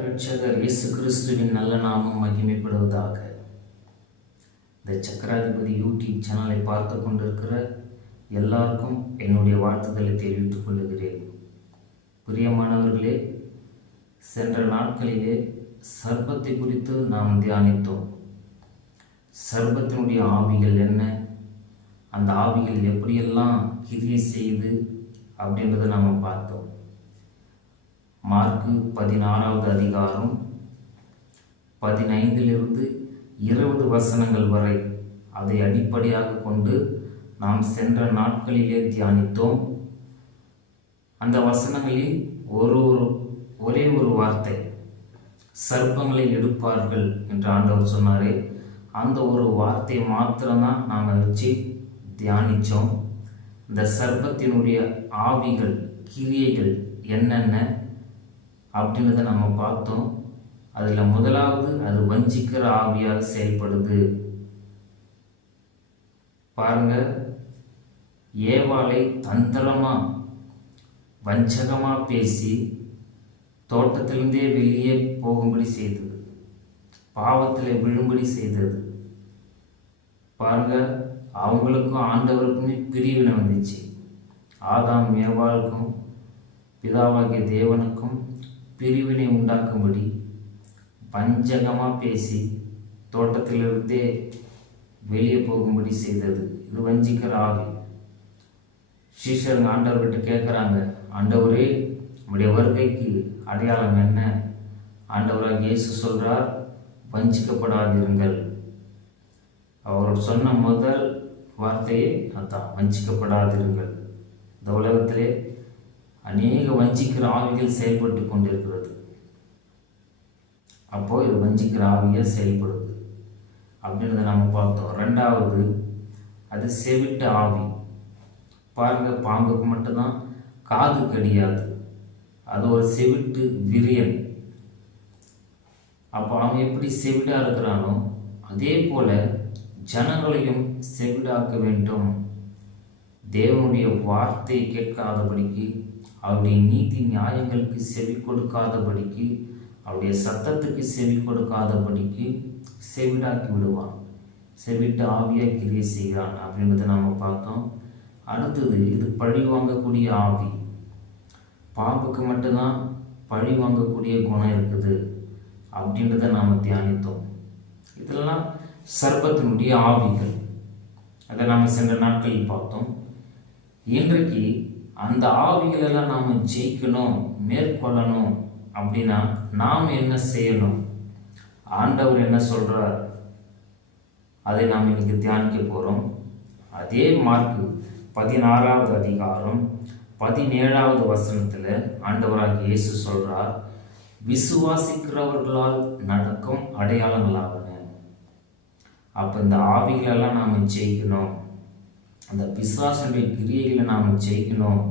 இரட்சகர் இயேசு கிறிஸ்துவின் நல்ல நாமம் மகிமைப்படுவதாக. இந்த சக்கராதிபதி யூடியூப் சேனலை பார்த்து கொண்டிருக்கிற எல்லாருக்கும் என்னுடைய வாழ்த்துக்களை தெரிவித்துக் கொள்கிறேன். பிரியமானவர்களே, சென்ற நாட்களிலே சர்ப்பத்தை குறித்து நாம் தியானித்தோம். சர்ப்பத்தினுடைய ஆவிகள் என்ன, அந்த ஆவிகள் எப்படியெல்லாம் கிரியை செய்து அப்படின்றத நாம் பார்த்தோம். மார்க்கு 16வது அதிகாரம் 15 20 வசனங்கள் வரை அதை அடிப்படையாக கொண்டு நாம் சென்ற நாட்களிலே தியானித்தோம். அந்த வசனங்களில் ஒரே ஒரு வார்த்தை, சர்ப்பங்களை எடுப்பார்கள் என்று ஆண்டவர் சொன்னாரே, அந்த ஒரு வார்த்தையை மாத்திரம்தான் நாம் வச்சு தியானித்தோம். இந்த சர்ப்பத்தினுடைய ஆவிகள் கிரியைகள் என்னென்ன அப்படின்றத நம்ம பார்த்தோம். அதில் முதலாவது, அது வஞ்சிக்கிற ஆவியாக செயல்படுது. பாருங்க, ஏவாளை தந்திரமா வஞ்சகமா பேசி தோட்டத்திலிருந்தே வெளியே போகும்படி செய்தது, பாவத்தில் விழும்படி செய்தது. பாருங்க, அவங்களுக்கும் ஆண்டவருக்குமே பிரிவினை வந்துச்சு. ஆதாம் ஏவாளுக்கும் பிதாவாகிய தேவனுக்கும் பிரிவினை உண்டாக்கும்படி வஞ்சகமாக பேசி தோட்டத்திலிருந்தே வெளியே போகும்படி செய்தது. இது வஞ்சிக்கிற ஆவி. சீஷருங்க ஆண்டவர் விட்டு கேட்குறாங்க, ஆண்டவரே, நம்முடைய வருகைக்கு அடையாளம் என்ன? ஆண்டவராக இயேசு சொல்றார், வஞ்சிக்கப்படாதிருங்கள். அவர் சொன்ன முதல் வார்த்தையே அதான், வஞ்சிக்கப்படாதிருங்கள். இந்த உலகத்திலே அநேக வஞ்சிக்கிற ஆவிகள் செயல்பட்டு கொண்டிருக்கிறது. அப்போ இது வஞ்சிக்கிற ஆவியாக செயல்படுது அப்படின்றத நம்ம பார்த்தோம். ரெண்டாவது, அது செவிட்ட ஆவி. பாருங்க, பாம்புக்கு மட்டும்தான் காது கிடையாது, அது ஒரு செவிட்டு விரியன். அப்போ அவன் எப்படி செவிடா இருக்கிறானோ அதே போல ஜனங்களையும் செவிடாக்க வேண்டும். தேவனுடைய வார்த்தையை கேட்காதபடிக்கு, அவருடைய நீதி நியாயங்களுக்கு செவி கொடுக்காதபடிக்கு, அவருடைய சத்தத்துக்கு செவி கொடுக்காதபடிக்கு செவிடாக்கி விடுவான். செவிட்டு ஆவியாக கிரியை செய்கிறான் அப்படின்றத நாம் பார்த்தோம். அடுத்தது, இது பழி வாங்கக்கூடிய ஆவி. பாம்புக்கு மட்டும்தான் பழி வாங்கக்கூடிய குணம் இருக்குது அப்படின்றத நாம் தியானித்தோம். இதெல்லாம் சர்ப்பத்தினுடைய ஆவிகள். அதை நாம் சென்ற நாட்களில் பார்த்தோம். இன்றைக்கு அந்த ஆவிகளெல்லாம் நாம் ஜெயிக்கணும், மேற்கொள்ளணும் அப்படின்னா நாம் என்ன செய்யணும், ஆண்டவர் என்ன சொல்றார், அதை நாம் இன்னைக்கு தியானிக்க போகிறோம். அதே மார்க்கு 16வது அதிகாரம் 17வது வசனத்தில் ஆண்டவராக இயேசு சொல்றார், விசுவாசிக்கிறவர்களால் நடக்கும் அடையாளங்களாவன. அப்போ இந்த ஆவிகளெல்லாம் நாம் ஜெயிக்கணும், அந்த பிசாசுடைய கிரியைகளை நாம் ஜெயிக்கணும்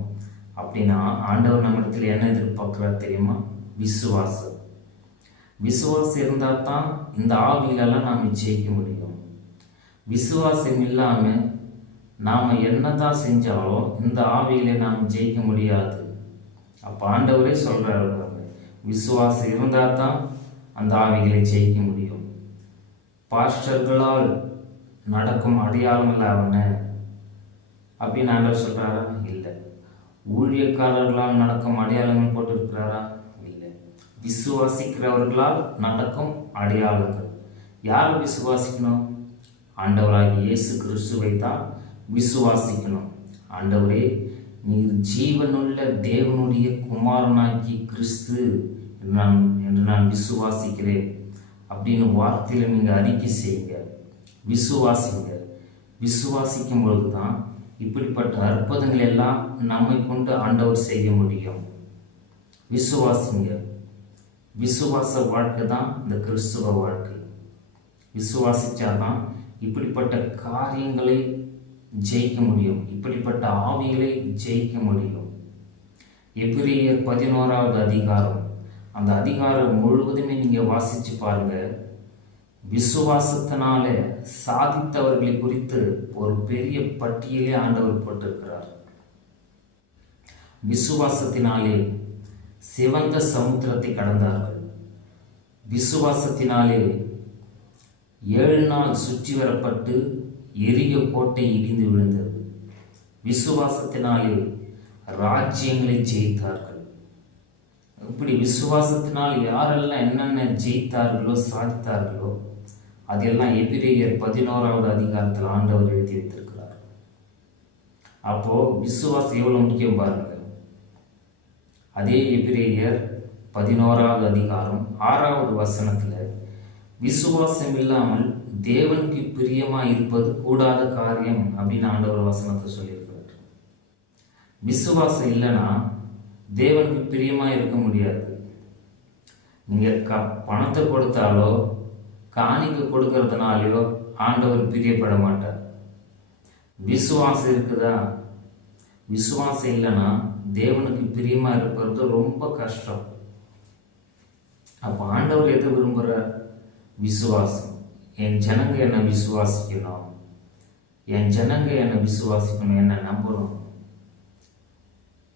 அப்படின்னா ஆண்டவர் நம்மிடத்தில் என்ன எதிர்பார்க்கிறார் தெரியுமா? விசுவாசம். விசுவாசம் இருந்தால் தான் இந்த ஆவிகளெல்லாம் நாம் ஜெயிக்க முடியும். விசுவாசம் இல்லாமல் நாம் என்னதான் செஞ்சாலும் இந்த ஆவிகளை நாம் ஜெயிக்க முடியாது. அப்போ ஆண்டவரே சொல்கிறார், விசுவாசம் இருந்தால் தான் அந்த ஆவிகளை ஜெயிக்க முடியும். பாஸ்டர்களால் நடக்கும் அடையாளங்கள் அவன அப்படின்னு ஆண்டவர் சொல்கிறாரா? இல்லை. ஊழியக்காரர்களால் நடக்கும் அடையாளங்கள் போட்டிருக்கிறாரா? இல்லை. விசுவாசிக்கிறவர்களால் நடக்கும் அடையாளங்கள். யாரை விசுவாசிக்கணும்? ஆண்டவராகிய இயேசு கிறிஸ்துவை தான் விசுவாசிக்கணும். ஆண்டவரே, நீர் ஜீவனுள்ள தேவனுடைய குமாரனாக்கி கிறிஸ்து என்று நான் விசுவாசிக்கிறேன் அப்படின்னு வார்த்தையில் நீங்கள் அறிக்கை செய்யுங்க, விசுவாசிங்க. விசுவாசிக்கும் பொழுது தான் இப்படிப்பட்ட அற்புதங்கள் எல்லாம் நம்மை கொண்டு ஆண்டவர் செய்ய முடியும். விசுவாசிங்க. விசுவாச வாழ்க்கை தான் இந்த கிறிஸ்துவ வாழ்க்கை. விசுவாசிச்சாதான் இப்படிப்பட்ட காரியங்களை ஜெயிக்க முடியும், இப்படிப்பட்ட ஆவிகளை ஜெயிக்க முடியும். எபிரேயர் 11வது அதிகாரம், அந்த அதிகாரம் முழுவதுமே நீங்க வாசிச்சு பாருங்க. விசுவாசத்தினால சாதித்தவர்களை குறித்து ஒரு பெரிய பட்டியலே ஆண்டவர் போட்டிருக்கிறார். விசுவாசத்தினாலே சிவந்த சமுத்திரத்தை கடந்தார்கள், விசுவாசத்தினாலே 7 நாள் சுற்றி வரப்பட்டு எரிய கோட்டை இடிந்து விழுந்தது. விசுவாசத்தினாலே ராஜ்யங்களை ஜெயித்தார்கள். இப்படி விசுவாசத்தினால் யாரெல்லாம் என்னென்ன ஜெயித்தார்களோ சாதித்தார்களோ அதெல்லாம் எபிரேயர் 11வது அதிகாரத்தில் ஆண்டவர் எழுதி வைத்திருக்கிறார். அப்போ விசுவாசம் எவ்வளவு முக்கியம் பாருங்க. அதே எபிரேயர் 11வது அதிகாரம் 6வது வசனத்துல விசுவாசம் இல்லாமல் தேவனுக்கு பிரியமா இருப்பது கூடாத காரியம் அப்படின்னு ஆண்டவர் வசனத்தை சொல்லியிருக்கிறார். விசுவாசம் இல்லைன்னா தேவனுக்கு பிரியமா இருக்க முடியாது. நீங்க பணத்தை கொடுத்தாலோ காணிக்க கொடுக்கறதுனாலயோ ஆண்டவர் பிரியப்பட மாட்டார். விசுவாசம் இருக்குதா? விசுவாசம் இல்லைன்னா தேவனுக்கு பிரியமா இருப்பது ரொம்ப கஷ்டம். அப்ப ஆண்டவர் எது விரும்புகிறார்? விசுவாசம். என் ஜனங்க என்னை விசுவாசிக்கணும், என் ஜனங்க என்னை விசுவாசிக்கணும், என்னை நம்பணும்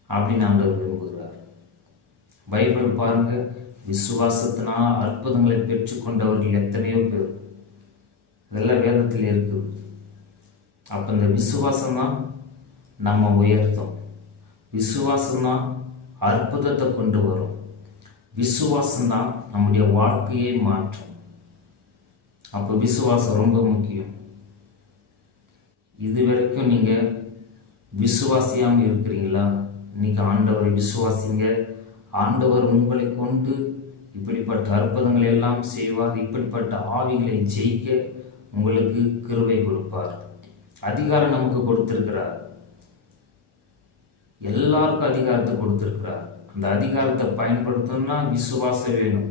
அப்படின்னு ஆண்டவர் விரும்புகிறார். பைபிள் பாருங்க, விசுவாசத்தினால் அற்புதங்களை பெற்றுக்கொண்டவர்கள் எத்தனையோ பேர், இதெல்லாம் வேதத்தில் இருக்குது. அப்ப இந்த விசுவாசம் தான் நம்ம உயர்த்தும். விசுவாசம் தான் அற்புதத்தை கொண்டு வரும். விசுவாசம் தான் நம்முடைய வாழ்க்கையை மாற்றும். அப்போ விசுவாசம் ரொம்ப முக்கியம். இது வரைக்கும் நீங்க விசுவாசியாம இருக்கிறீங்களா? இன்னைக்கு ஆண்டவரை விசுவாசிங்க. ஆண்டவர் உங்களை கொண்டு இப்படிப்பட்ட அற்புதங்களை எல்லாம் செய்வார். இப்படிப்பட்ட ஆவிகளை ஜெயிக்க உங்களுக்கு கிருபை கொடுப்பார். அதிகாரம் நமக்கு கொடுத்திருக்கிறார். எல்லாருக்கும் அதிகாரத்தை கொடுத்திருக்கிறார். அந்த அதிகாரத்தை பயன்படுத்தணும்னா விசுவாசம் வேணும்.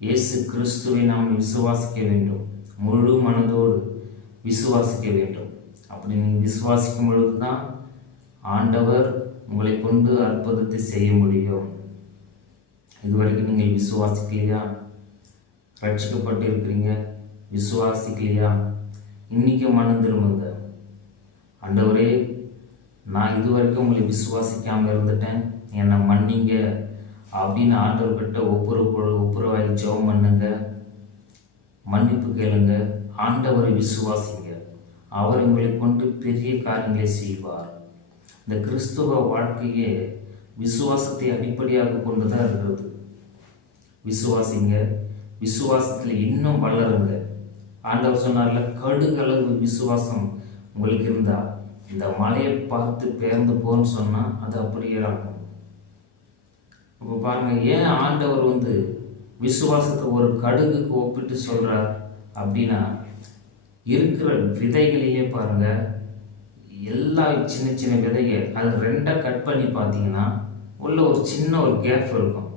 இயேசு கிறிஸ்துவை நாம் விசுவாசிக்க வேண்டும். முழு மனதோடு விசுவாசிக்க வேண்டும். அப்படி நீங்கள் விசுவாசிக்கும் பொழுதுதான் ஆண்டவர் உங்களை கொண்டு அற்புதத்தை செய்ய முடியும். இதுவரைக்கும் நீங்கள் விசுவாசிக்கலையா? ரட்சிக்கப்பட்டு இருக்கிறீங்க, விசுவாசிக்கலையா? இன்னைக்கு மனம் திரும்புங்க. ஆண்டவரே, நான் இதுவரைக்கும் உங்களை விசுவாசிக்காமல் இருந்துட்டேன், என்னை மன்னிங்க அப்படின்னு ஆண்டவர்கிட்ட ஒப்புரவாய் ஜெபம் பண்ணுங்க, மன்னிப்பு கேளுங்க. ஆண்டவரை விசுவாசிங்க. அவர் உங்களை கொண்டு பெரிய காரியங்களை செய்வார். இந்த கிறிஸ்துவ வாழ்க்கையே விசுவாசத்தை அடிப்படையாக கொண்டுதான் இருக்கிறது. விசுவாசிங்க, விசுவாசத்தில் இன்னும் வளருங்க. ஆண்டவர் சொன்னார்ல, கடுகளவு விசுவாசம் உங்களுக்கு இருந்தா இந்த மலையை பார்த்து பெயர்ந்து போன்னு சொன்னா அது அப்படியே ஆகும். இப்போ பாருங்க, ஏன் ஆண்டவர் விசுவாசத்தை ஒரு கடுகுக்கு ஒப்பிட்டு சொல்றார் அப்படின்னா, இருக்கிற விதைகளிலே பாருங்க, எல்லா சின்ன சின்ன விதைகள் அது ரெண்டா கட் பண்ணி பார்த்தீங்கன்னா உள்ள ஒரு சின்ன ஒரு கேப் இருக்கும்.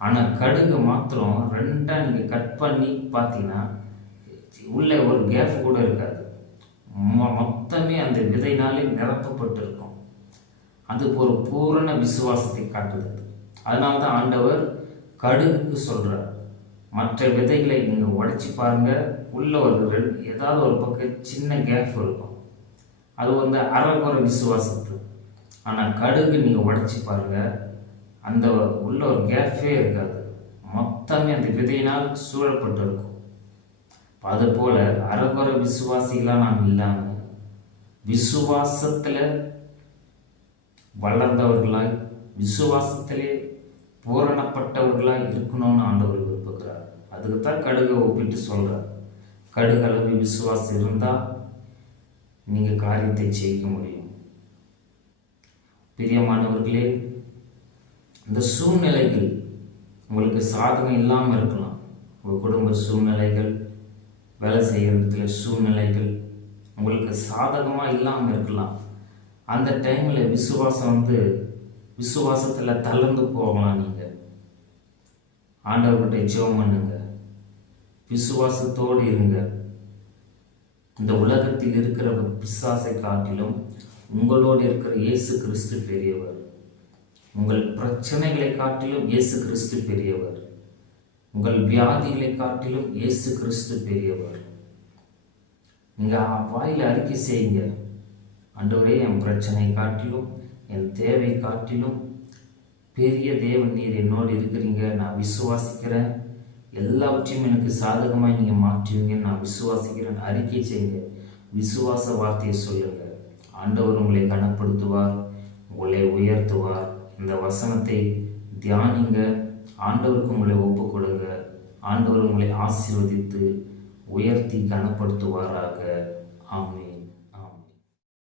ஆனா கடுகு மாத்திரம் ரெண்டா நீங்க கட் பண்ணி பார்த்தீங்கன்னா உள்ள ஒரு கேப் கூட இருக்காது. மொத்தமே அந்த விதைனாலே நிரப்பப்பட்டு இருக்கும். அது ஒரு பூரண விசுவாசத்தை காட்டுது. அதனால்தான் ஆண்டவர் கடுகுக்கு சொல்றார். மற்ற விதைகளை நீங்க உடைச்சி பாருங்க, உள்ள ஒரு ஏதாவது ஒரு பக்கம் சின்ன கேப் இருக்கும். அது அரைக்குறை விசுவாசத்து. ஆனா கடுகு நீங்க உடைச்சி பாருங்க, அந்த உள்ள ஒரு கேப்பே இருக்காது. மொத்தமே அந்த விதையினால் சூழப்பட்டு இருக்கும். அது போல அரைக்குறை விசுவாசிகளா நாம் இல்லாம விசுவாசத்துல வளர்ந்தவர்களாய், விசுவாசத்திலே பூரணப்பட்டவர்களாய் இருக்கணும்னு ஆண்டவர் விரும்புகிறார். அதுக்குத்தான் கடுகை ஒப்பிட்டு சொல்றார். கடுகளவு விசுவாசம் இருந்தா நீங்க காரியத்தை ஜெயிக்க முடியும். பிரியமானவர்களே, இந்த சூழ்நிலைகள் உங்களுக்கு சாதகம் இல்லாமல் இருக்கலாம். உங்கள் குடும்ப சூழ்நிலைகள், வேலை செய்யறதுல சூழ்நிலைகள் உங்களுக்கு சாதகமாக இல்லாமல் இருக்கலாம். அந்த டைமில் விசுவாசம் விசுவாசத்தில் தளர்ந்து போகலாம். நீங்கள் ஆண்டவர்கிட்ட ஜெபம் பண்ணுங்க, விசுவாசத்தோடு இருங்க. இந்த உலகத்தில் இருக்கிற பிசாசை காட்டிலும் உங்களோடு இருக்கிற இயேசு கிறிஸ்து பெரியவர். உங்கள் பிரச்சனைகளை காட்டிலும் இயேசு கிறிஸ்து பெரியவர். உங்கள் வியாதிகளை காட்டிலும் இயேசு கிறிஸ்து பெரியவர். நீங்க வாயில அறிக்கை செய்யுங்க, ஆண்டவரே, என் பிரச்சனை காட்டிலும், என் தேவை காட்டிலும் பெரிய தேவன் நீர் என்னோடு இருக்கிறீங்க, நான் விசுவாசிக்கிறேன், எல்லாவற்றையும் எனக்கு சாதகமாக நீங்கள் மாற்றுவீங்கன்னு நான் விசுவாசிக்கிறேன். அறிக்கை செய்யுங்க, விசுவாச வார்த்தையை சொல்லுங்க. ஆண்டவர் உங்களை கனப்படுத்துவார், உங்களை உயர்த்துவார். இந்த வசனத்தை தியானிங்க, ஆண்டவருக்கு உங்களை ஒப்பு கொடுங்க. ஆண்டவர் உங்களை ஆசீர்வதித்து உயர்த்தி கனப்படுத்துவாராக. ஆமென்.